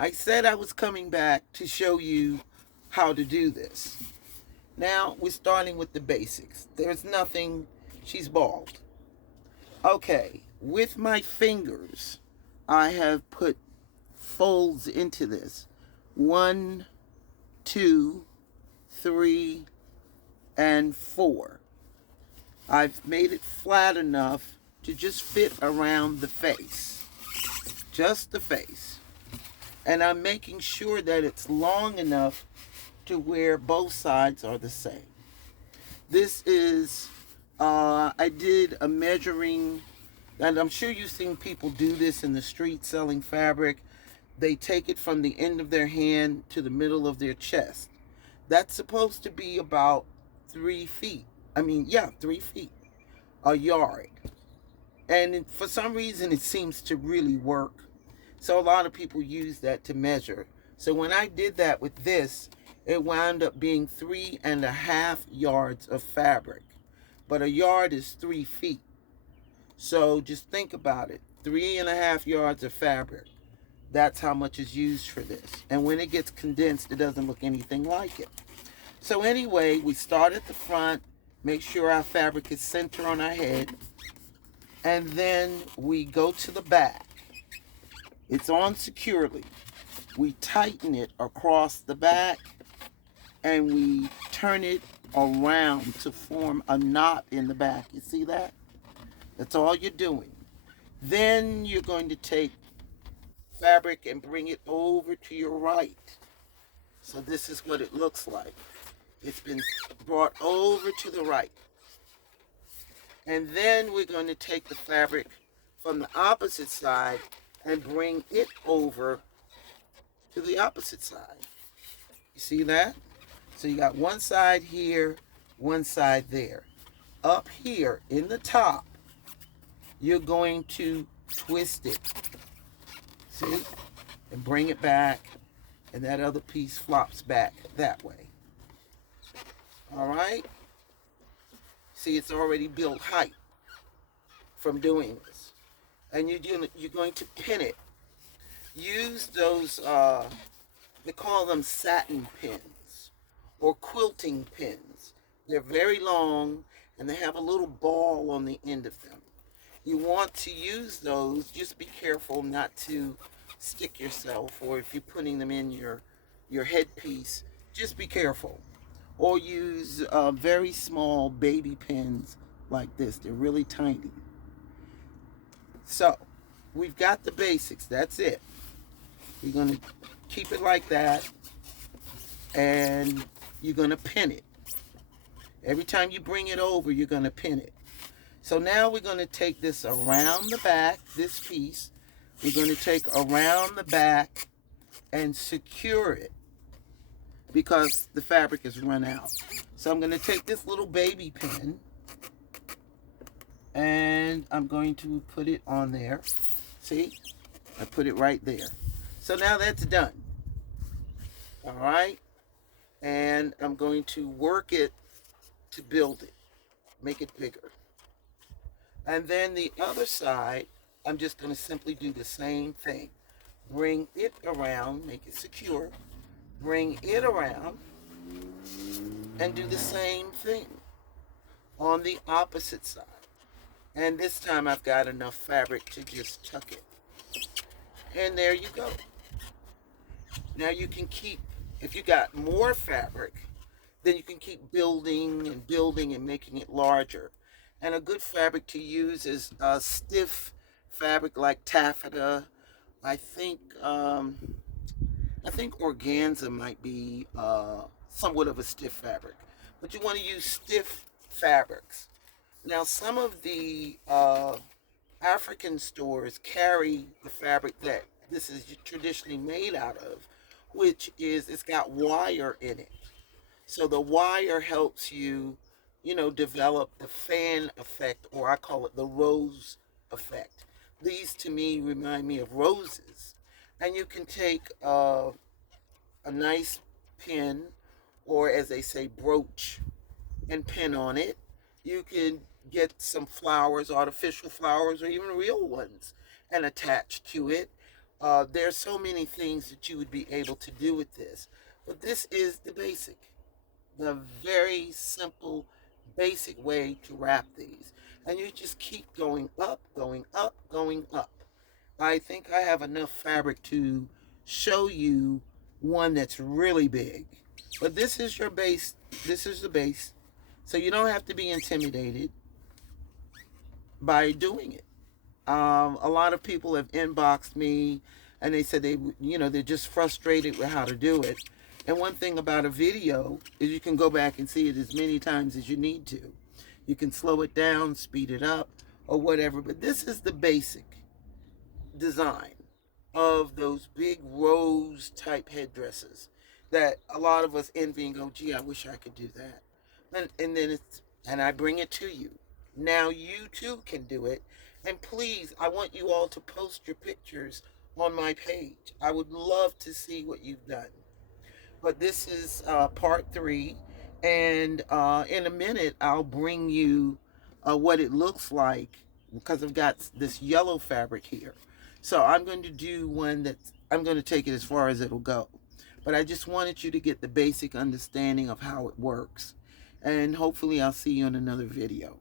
I said I was coming back to show you how to do this. Now we're starting with the basics. There's nothing, she's bald. Okay, with my fingers, I have put folds into this. 1, 2, 3, and 4. I've made it flat enough to just fit around the face. Just the face. And I'm making sure that it's long enough to where both sides are the same. This is, I did a measuring, and I'm sure you've seen people do this in the street selling fabric. They take it from the end of their hand to the middle of their chest. That's supposed to be about 3 feet. 3 feet, a yard. And for some reason, it seems to really work. So a lot of people use that to measure. So when I did that with this, it wound up being 3.5 yards of fabric. But a yard is 3 feet. So just think about it. 3.5 yards of fabric. That's how much is used for this. And when it gets condensed, it doesn't look anything like it. So anyway, we start at the front, make sure our fabric is centered on our head, and then we go to the back. It's on securely. We tighten it across the back, and we turn it around to form a knot in the back. You see that? That's all you're doing. Then you're going to take fabric and bring it over to your right. So this is what it looks like. It's been brought over to the right. And then we're going to take the fabric from the opposite side and bring it over to the opposite side. You see that? So you got one side here, one side there. Up here in the top, you're going to twist it. See? And bring it back, and that other piece flops back that way. All right? See, it's already built height from doing this. And you're going to pin it. Use those, they call them satin pins or quilting pins. They're very long, and they have a little ball on the end of them. You want to use those. Just be careful not to stick yourself, or if you're putting them in your headpiece, just be careful. Or use very small baby pins like this. They're really tiny. So we've got the basics. That's it. You're going to keep it like that, and you're going to pin it. Every time you bring it over, you're going to pin it. So now we're going to take this around the back, this piece. We're going to take around the back and secure it because the fabric is run out. So I'm going to take this little baby pin and I'm going to put it on there. See? I put it right there. So now that's done. All right? And I'm going to work it to build it, make it bigger. And then the other side, I'm just going to simply do the same thing. Bring it around, make it secure. Bring it around and do the same thing on the opposite side. And this time I've got enough fabric to just tuck it. And there you go. Now you can keep, if you got more fabric, then you can keep building and building and making it larger. And a good fabric to use is a stiff fabric like taffeta. I think organza might be somewhat of a stiff fabric, but you want to use stiff fabrics. Now, some of the African stores carry the fabric that this is traditionally made out of, which is it's got wire in it. So the wire helps you, develop the fan effect, or I call it the rose effect. These to me remind me of roses. And you can take a nice pin, or as they say, brooch, and pin on it. You can get some flowers, artificial flowers, or even real ones, and attach to it. There's so many things that you would be able to do with this, but this is the basic, the very simple, basic way to wrap these. And you just keep going up, going up, going up. I think I have enough fabric to show you one that's really big. But this is your base. This is the base. So you don't have to be intimidated by doing it. A lot of people have inboxed me and they said they're just frustrated with how to do it. And one thing about a video is you can go back and see it as many times as you need to. You can slow it down, speed it up, or whatever. But this is the basic design of those big rose type headdresses that a lot of us envy and go, gee, I wish I could do that. And I bring it to you. Now you too can do it. And please, I want you all to post your pictures on my page. I would love to see what you've done. But this is part 3. And in a minute, I'll bring you what it looks like because I've got this yellow fabric here. So I'm going to do one that I'm going to take it as far as it'll go. But I just wanted you to get the basic understanding of how it works. And hopefully I'll see you in another video.